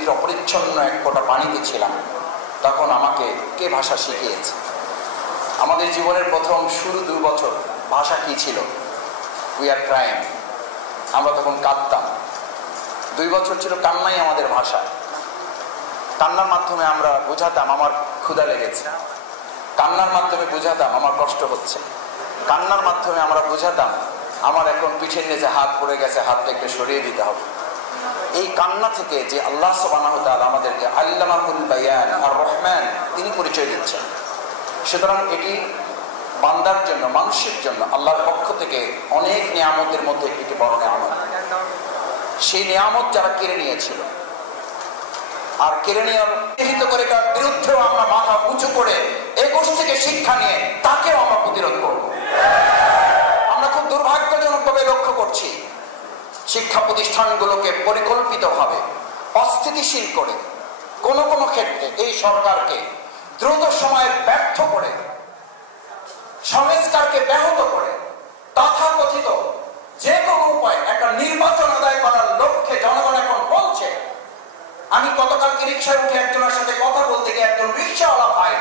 পবিত্র পরিচ্ছন্ন এক ফোঁটা পানিতে ছিলাম, তখন আমাকে কে ভাষা শিখিয়েছে? আমাদের জীবনের প্রথম শুরু 2 বছর ভাষা কি ছিল? We are crime. আমরা তখন কাঁদতাম। 2 বছর ছিল কান্নাই আমাদের ভাষা। কান্নার মাধ্যমে আমরা বোঝাতাম আমার ক্ষুধা লেগেছে, কান্নার মাধ্যমে বোঝাতাম আমার কষ্ট হচ্ছে, কান্নার মাধ্যমে আমরা বোঝাতাম আমার এখন পিঠের নিচে হাত পড়ে গেছে, হাতটা একটু সরিয়ে দিতে হবে। এই কান্না থেকে যে আল্লাহ সুবহানাহু ওয়া তাআলা আমাদেরকে আল্লামাহুল বায়ান আর রহমান তিনি পরিচয় দিচ্ছেন। সুতরাং এটি বান্দার জন্য, মানুষের জন্য আল্লাহর পক্ষ থেকে অনেক নিয়ামতের মধ্যে একটি বড় নিয়ামত। সেই নিয়ামত যারা কেড়ে নিয়েছিল, আর কেড়ে নেওয়ার চিহ্নিত করে তার বিরুদ্ধেও আমরা মাথা উঁচু করে 21 থেকে শিক্ষা নিয়ে তাকেও আমরা প্রতিরোধ করব। আমরা খুব দুর্ভাগ্যজনকভাবে লক্ষ্য করছি শিক্ষা প্রতিষ্ঠানগুলোকে পরিকল্পিতভাবে অস্থিতিশীল করে কোনো কোনো ক্ষেত্রে এই সরকারকে দ্রুত সময়ে ব্যর্থ করে, সংস্কারকে ব্যাহত করে, তথাকথিত যে কোনো উপায় একটা নির্বাচন আদায় করার লক্ষ্যে জনগণ এখন বলছে। আমি গতকালকে রিক্সায় উঠে একজনের সাথে কথা বলতে গিয়ে একজন রিক্সাওয়ালা ভাই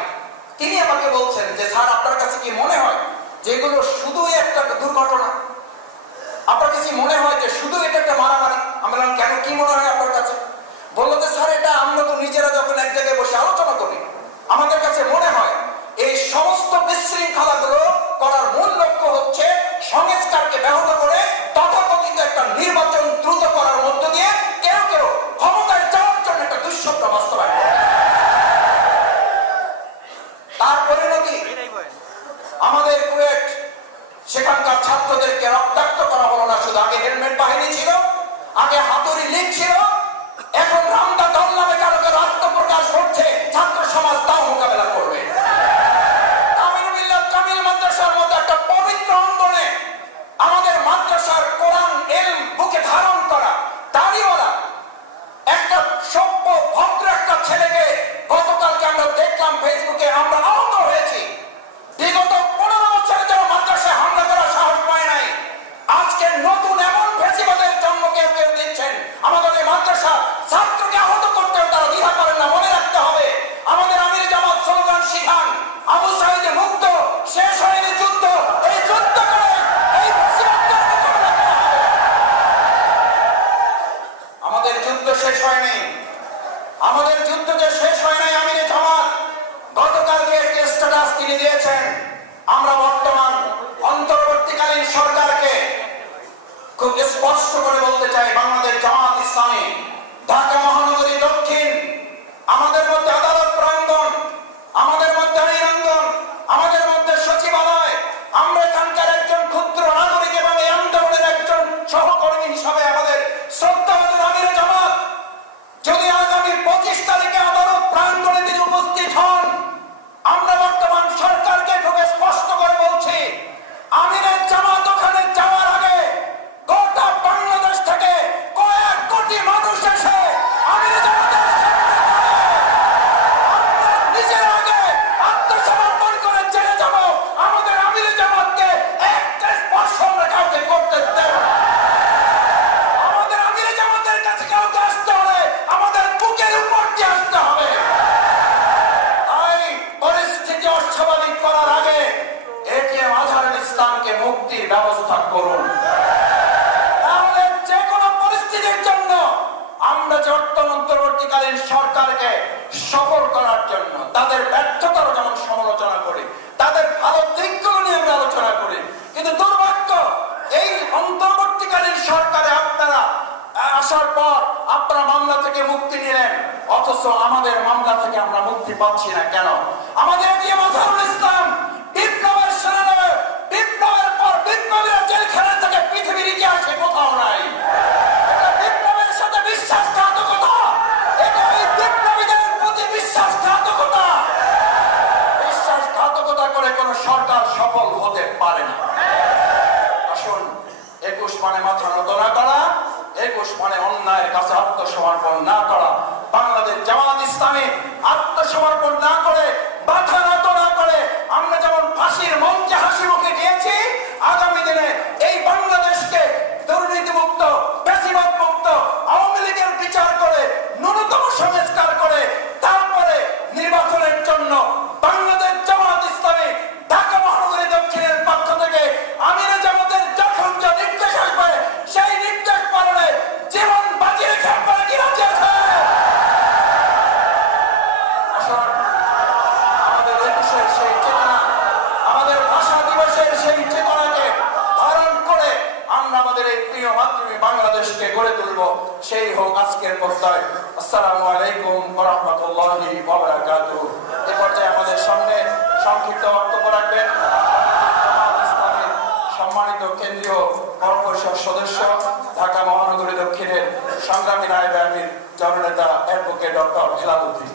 তিনি আমাকে বলছেন যে স্যার, আপনার কাছে কি মনে হয় যে এগুলো শুধুই একটা দুর্ঘটনা? আপনার কাছে মনে হয় যে শুধু এটা একটা মারামারি? আমি বললাম কেন, কি মনে হয় আপনার কাছে? বললো যে স্যার, এটা আমরা তো নিজেরা যখন এক জায়গায় বসে আলোচনা করি, আমাদের কাছে মনে হয় এই সমস্ত বিশৃঙ্খলাগুলো করার মূল লক্ষ্য হচ্ছে সংস্কারকে ব্যাহত করে তথাকথিত একটা নির্বাচন দ্রুত করার মধ্য দিয়ে কেউ কেউ ক্ষমতায় যাওয়ার জন্য একটা দুঃস্বপ্ন বাস্তবায়ন করে। তার পরিণতি আমাদের কুয়েট, সেখানকার ছাত্রদেরকে রক্তাক্ত করা হলো না। শুধু আগে হেলমেট বাহিনী ছিল, আগে হাতুড়ি লীগ ছিল, এখন রামদা দল নামে কারোকে আত্মপ্রকাশ করছে, ছাত্র সমাজ তাও মোকাবেলা করবে। কামিল মাদ্রাসার মতো একটা পবিত্র অঙ্গনে আমাদের মাদ্রাসার কোরআন ইলম বুকে ধারণ করা দাড়িওয়ালা একটা সভ্য ভদ্র একটা ছেলেকে গতকালকে আমরা দেখলাম ফেসবুকে, আমরা আহত হয়েছি। বিগত 15 বছরে যারা মাদ্রাসায় হামলা করার সাহস পায় নাই, আজকে নতুন এমন ফেসিবাদের জন্ম কেউ কেউ দিচ্ছেন। আমাদের মাদ্রাসা ছাত্রকে আহত করতেও তারা দ্বিধা করেন না। মনে রাখতে হবে, আমাদের আমির জামাত স্লোগান শিখান, আবু সাঈদে মুক্ত, শেষ হয়নি যুদ্ধ, এই যুদ্ধ করে এই ফেসিবাদকে মোকাবেলা করা হবে। আমাদের যুদ্ধ শেষ হয়নি, আমাদের যুদ্ধ যে শেষ হয় নাই। আমির জামাত গতকালকে একটি স্ট্যাটাস তিনি দিয়েছেন, আমরা বর্তমান অন্তর্বর্তীকালীন সরকারকে খুব স্পষ্ট করে বলতে চাই, বাংলাদেশ জামাত ইসলামী ঢাকা মহানগরী দক্ষিণ, আমাদের মধ্যে আদালত প্রাঙ্গণ, আমাদের মধ্যে আইনাঙ্গন, আমাদের মধ্যে সচিবালয়, আমরা এখানকার একজন ক্ষুদ্র নাগরিক এবং এই আন্দোলনের একজন সহকর্মী হিসাবে আমাদের শ্রদ্ধাভাজন আমির জামাত যদি আগামী 25 তারিখে আদালত প্রাঙ্গণে তিনি উপস্থিত হন, আমরা বর্তমান সরকারকে খুব স্পষ্ট করে বলছি, আমিরের জামাত ওখানে যাওয়ার আগে গোটা বাংলাদেশ থেকে কয়েক কোটি মানুষ এসে আমিরের জামাতের নিজের আগে আত্মসমর্পণ করে জেনে যাব। আমাদের আমিরের জামাতকে একটা স্পর্শ আমরা কাউকে করতে দেব না। আমাদের আমিরের জামাতের কাছে কাউকে আসতে হলে আমাদের বুকের উপর দিয়ে আসতে হবে। তাই পরিস্থিতি অস্বাভাবিক করার আগে এটিএম আজহারুল ইসলামকে মুক্তির ব্যবস্থা করুন। তাহলে যে কোনো পরিস্থিতির জন্য আমরা যে অন্তর্বর্তীকালীন সরকারকে সফল করার জন্য তাদের ব্যর্থতার যেমন সমালোচনা করি, তাদের ভালো দিকগুলো নিয়ে আমরা আলোচনা করি, কিন্তু দুর্ভাগ্য এই অন্তর্বর্তীকালীন সরকারে আপনারা আসার পর আপনারা মামলা থেকে মুক্তি নিলেন, অথচ আমাদের মামলা থেকে আমরা মুক্তি পাচ্ছি না কেন? আমাদের এটিএম আজহারুল ইসলাম বিপ্লবের সেনানায়ক, বিপ্লবের পর বিপ্লবীরা জেলখানা থেকে পৃথিবীর ইতিহাসে কোথাও নাই। এটা বিপ্লবের সাথে বিশ্বাসঘাতকতা, এটা এই বিপ্লবীদের প্রতি বিশ্বাসঘাতকতা। বিশ্বাসঘাতকতা করে কোন সরকার সফল হতে পারে না। আসুন, 21 মানে মাথা নত না করা, 21 মানে অন্যায়ের কাছে আত্মসমর্পণ না করা। বাংলাদেশ জামাত ইসলামী আত্মসমর্পণ না করে, মাথা নত না করে, আমরা যেমন ফাঁসির মঞ্চে হাসি মুখে গিয়েছি, আগামী দিনে এই বাংলাদেশকে দুর্নীতিমুক্ত, ফ্যাসিবাদ মুক্ত, আওয়ামী লীগের বিচার করে ন্যূনতম সেই হোক আজকের প্রত্যয়। আসসালামু আলাইকুম ওয়া রাহমাতুল্লাহি ওয়া বারাকাতুহু। এ পর্যায়ে আমাদের সামনে সংক্ষিপ্ত বক্তব্য রাখবেন জামাত ইসলামের সম্মানিত কেন্দ্রীয় কর্মপরিষদ সদস্য, ঢাকা মহানগরী দক্ষিণের সংগ্রামী নায়েবে আমির জননেতা অ্যাডভোকেট ডক্টর হেলাল উদ্দিন।